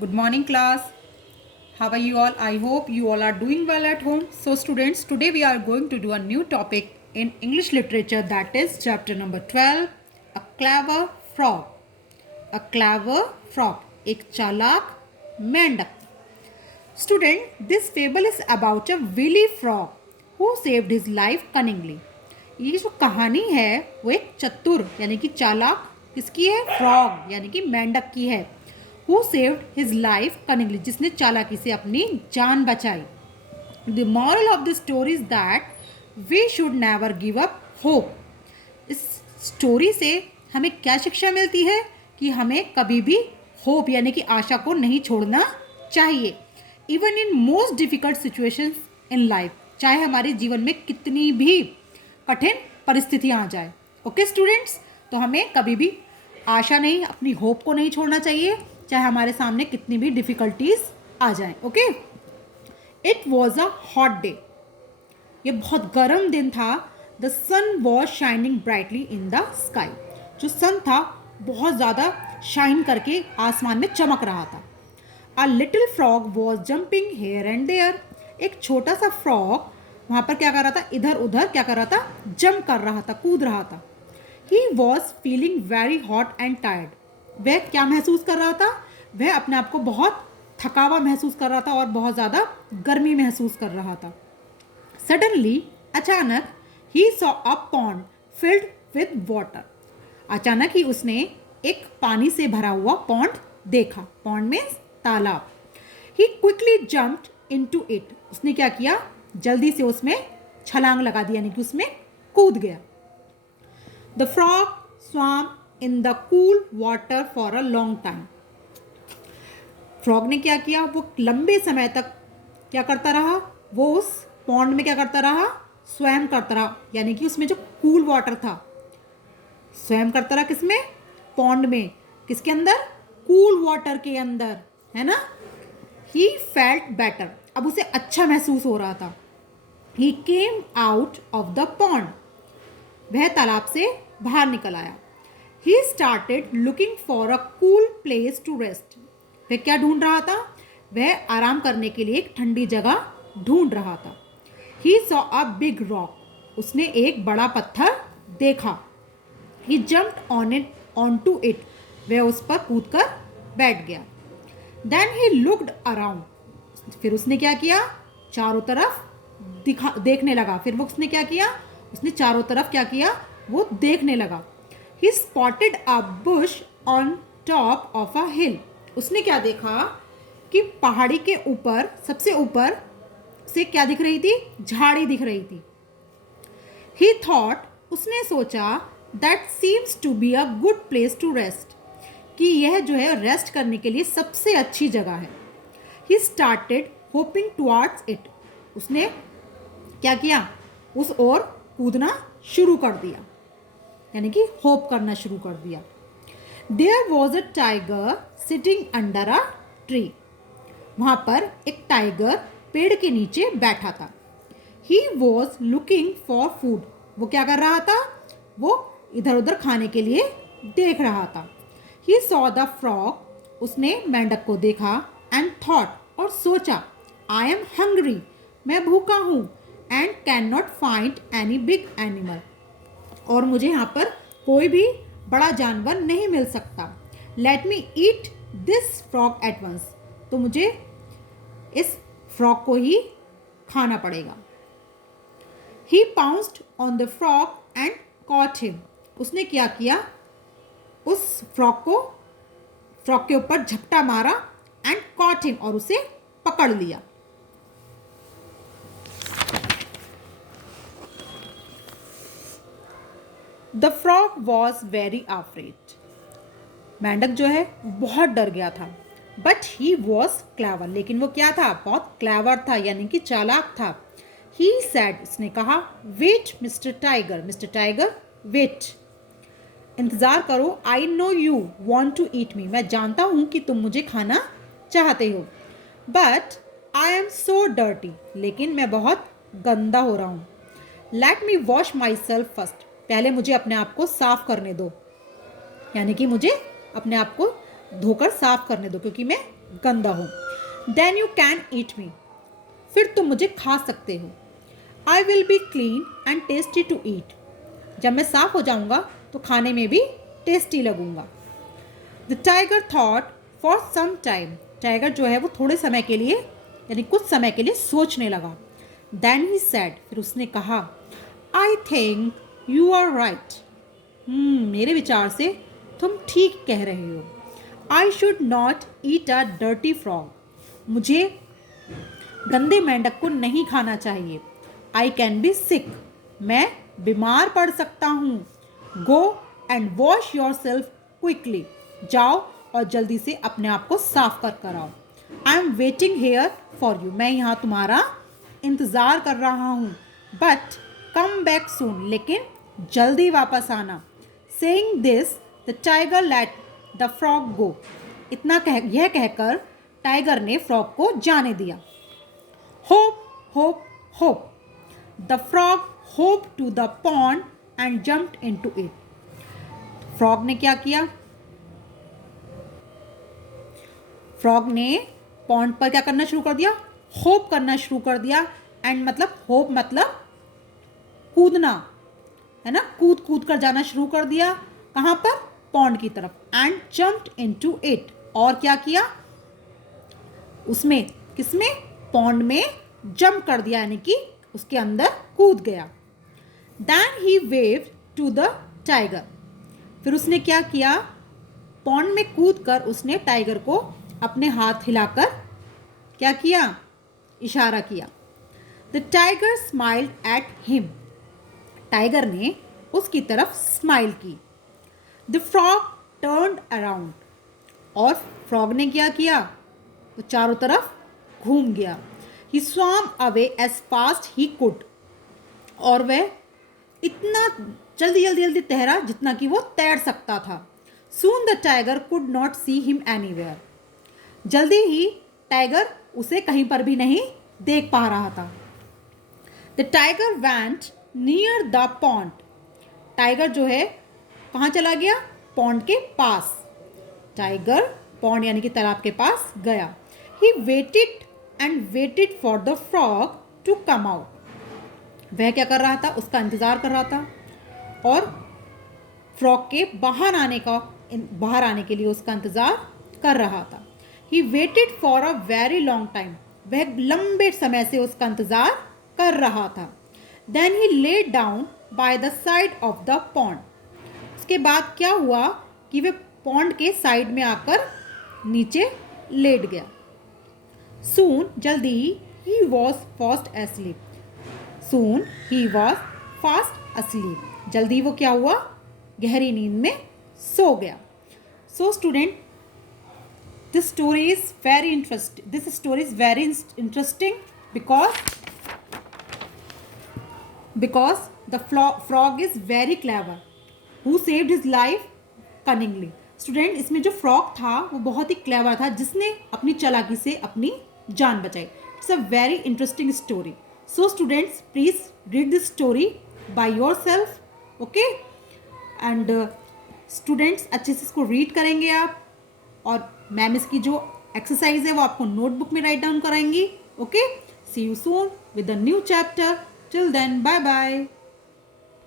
Good morning, class. How are you all? I hope you all are doing well at home. So, students, today we are going to do a new topic in English literature, that is chapter number 12, A Clever Frog. A clever frog, एक चालाक मेंढक. Student, this fable is about a wily frog who saved his life cunningly. ये जो कहानी है वो एक चतुर यानी कि चालाक किसकी है? फ्रॉग यानी कि मेंढक की है. Who saved his life cunningly, जिसने चालाकी से अपनी जान बचाई. The moral of the story is that we should never give up hope. इस स्टोरी से हमें क्या शिक्षा मिलती है कि हमें कभी भी होप यानी कि आशा को नहीं छोड़ना चाहिए. Even in most difficult situations in life, चाहे हमारे जीवन में कितनी भी कठिन परिस्थितियां आ जाए. ओके स्टूडेंट्स, तो हमें कभी भी आशा नहीं, अपनी होप को नहीं छोड़ना चाहिए, चाहे हमारे सामने कितनी भी डिफिकल्टीज आ जाएं. Okay. It was a hot day. ये बहुत गर्म दिन था. The sun was shining brightly in the sky. जो सन था बहुत ज़्यादा शाइन करके आसमान में चमक रहा था. A little frog was jumping here and there. एक छोटा सा फ्रॉग वहाँ पर क्या कर रहा था? इधर उधर क्या कर रहा था? जंप कर रहा था, कूद रहा था. He was feeling very hot and tired. वह क्या महसूस कर रहा था? वह अपने आप को बहुत थका हुआ महसूस कर रहा था और बहुत ज़्यादा गर्मी महसूस कर रहा था. सडनली, अचानक, ही saw a pond filled with water. अचानक ही उसने एक पानी से भरा हुआ पॉन्ड देखा. पॉन्ड मीन्स तालाब. ही क्विकली जम्प्ड इनटू इट. उसने क्या किया? जल्दी से उसमें छलांग लगा दी यानी कि उसमें कूद गया. The frog swum in the cool water for a long time. Frog ने क्या किया? वो लंबे समय तक क्या करता रहा? वो उस पॉन्ड में क्या करता रहा? स्वैम करता रहा यानी कि उसमें जो कूल वाटर था. स्वैम करता रहा किसमें? पॉन्ड में. किसके अंदर? कूल वाटर के अंदर, है ना. He felt better. अब उसे अच्छा महसूस हो रहा था. He came out of the pond. वह तालाब से बाहर निकल आया. He started looking for a cool place to rest. वह क्या ढूंढ रहा था? वह आराम करने के लिए एक ठंडी जगह ढूंढ रहा था. He saw a big rock. उसने एक बड़ा पत्थर देखा. He jumped on to it. वह उस पर कूदकर बैठ गया. Then he looked around. फिर उसने क्या किया? चारों तरफ देखने लगा. फिर वो उसने क्या किया? उसने चारों तरफ क्या किया? वो देखने लगा. He spotted a bush on top of a hill. उसने क्या देखा कि पहाड़ी के ऊपर, सबसे ऊपर से क्या दिख रही थी? झाड़ी दिख रही थी. He thought. उसने सोचा that seems to be a good place to rest. कि यह जो है रेस्ट करने के लिए सबसे अच्छी जगह है. He started hopping towards it. उसने क्या किया? उस ओर कूदना शुरू कर दिया यानी कि होप करना शुरू कर दिया. There was a tiger sitting under a tree. वहाँ पर एक टाइगर पेड़ के नीचे बैठा था. He was looking for food. वो क्या कर रहा था? वो इधर उधर खाने के लिए देख रहा था. He saw the frog. उसने मेंढक को देखा. And thought. और सोचा, आई एम हंग्री. मैं भूखा हूँ. And can not find any big animal. और मुझे यहाँ पर कोई भी बड़ा जानवर नहीं मिल सकता. Let me eat this frog at once. तो मुझे इस फ्रॉग को ही खाना पड़ेगा. He pounced on the frog and caught him. उसने क्या किया? उस फ्रॉग के ऊपर झपटा मारा. And caught him. और उसे पकड़ लिया. The frog was very afraid. मेंढक जो है बहुत डर गया था. But he was clever. लेकिन वो क्या था? बहुत क्लेवर था यानी कि चालाक था. He said. उसने कहा, wait mister tiger. Mister tiger, wait. इंतज़ार करो. I know you want to eat me. मैं जानता हूँ कि तुम मुझे खाना चाहते हो. But I am so dirty. लेकिन मैं बहुत गंदा हो रहा हूँ. Let me wash myself first. पहले मुझे अपने आप को साफ करने दो यानी कि मुझे अपने आप को धोकर साफ करने दो क्योंकि मैं गंदा हूँ. Then you can eat me, फिर तुम मुझे खा सकते हो. I will be clean and tasty to eat, जब मैं साफ हो जाऊंगा तो खाने में भी टेस्टी लगूंगा. The tiger thought for some time, tiger जो है वो थोड़े समय के लिए यानी कुछ समय के लिए सोचने लगा. देन ही सेड, फिर उसने कहा, I think you are right, मेरे विचार से तुम ठीक कह रहे हो. I should not eat a dirty frog, मुझे गंदे मेंढक को नहीं खाना चाहिए. आई कैन बी सिक, मैं बीमार पड़ सकता हूँ. Go and wash your self quickly, जाओ और जल्दी से अपने आप को साफ कर आओ. I am waiting here for you, मैं यहाँ तुम्हारा इंतज़ार कर रहा हूँ. बट कम बैक सून, लेकिन जल्दी वापस आना. Saying this the tiger let the frog go, यह कहकर टाइगर ने फ्रॉग को जाने दिया. Hop hop hop, the frog hop to the pond and jumped into it. Frog ने क्या किया? फ्रॉग ने पॉन्ड पर क्या करना शुरू कर दिया? होप करना शुरू कर दिया. एंड मतलब होप मतलब कूदना, है ना, कूद कूद कर जाना शुरू कर दिया. कहाँ पर? पॉन्ड की तरफ. एंड जम्प्ड इनटू इट, और क्या किया? उसमें, किसमें? पॉन्ड में जंप कर दिया, यानी कि उसके अंदर कूद गया. Then he waved to the tiger, फिर उसने क्या किया? पॉन्ड में कूद कर उसने टाइगर को अपने हाथ हिलाकर क्या किया? इशारा किया. The tiger smiled at him, tiger ने उसकी तरफ स्माइल की. द फ्रॉग टर्न्ड अराउंड, और फ्रॉग ने क्या किया? वो चारों तरफ घूम गया. He swam away as fast he could, और वह इतना जल्दी जल्दी जल्दी तैरा जितना कि वो तैर सकता था. Soon the tiger could not see him anywhere, जल्दी ही टाइगर उसे कहीं पर भी नहीं देख पा रहा था. The tiger went near the pond, tiger जो है कहाँ चला गया? पॉन्ड के पास. टाइगर पॉन्ड यानी कि तालाब के पास गया. He waited and waited for the frog to come out, वह क्या कर रहा था? उसका इंतज़ार कर रहा था, और फ्रॉग के बाहर आने के लिए उसका इंतज़ार कर रहा था. He waited for a very long time, वह लंबे समय से उसका इंतज़ार कर रहा था. Then he lay down by the side of the pond, उसके बाद क्या हुआ कि वह पॉन्ड के साइड में आकर नीचे लेट गया. सून, जल्दी he was fast asleep, soon he was fast asleep, जल्दी वो क्या हुआ? गहरी नींद में सो गया. So student, this story is very interesting because the frog is very clever who saved his life cunningly. Student, इसमें जो फ्रॉग था वो बहुत ही क्लेवर था, जिसने अपनी चालाकी से अपनी जान बचाई. It's a very interesting story. So students, please read this story by your self. Okay, and students अच्छे से इसको रीड करेंगे आप, और मैम इसकी जो एक्सरसाइज है वो आपको नोटबुक में राइट डाउन कराएंगी. Okay, see you soon with the new chapter. Till then, bye bye.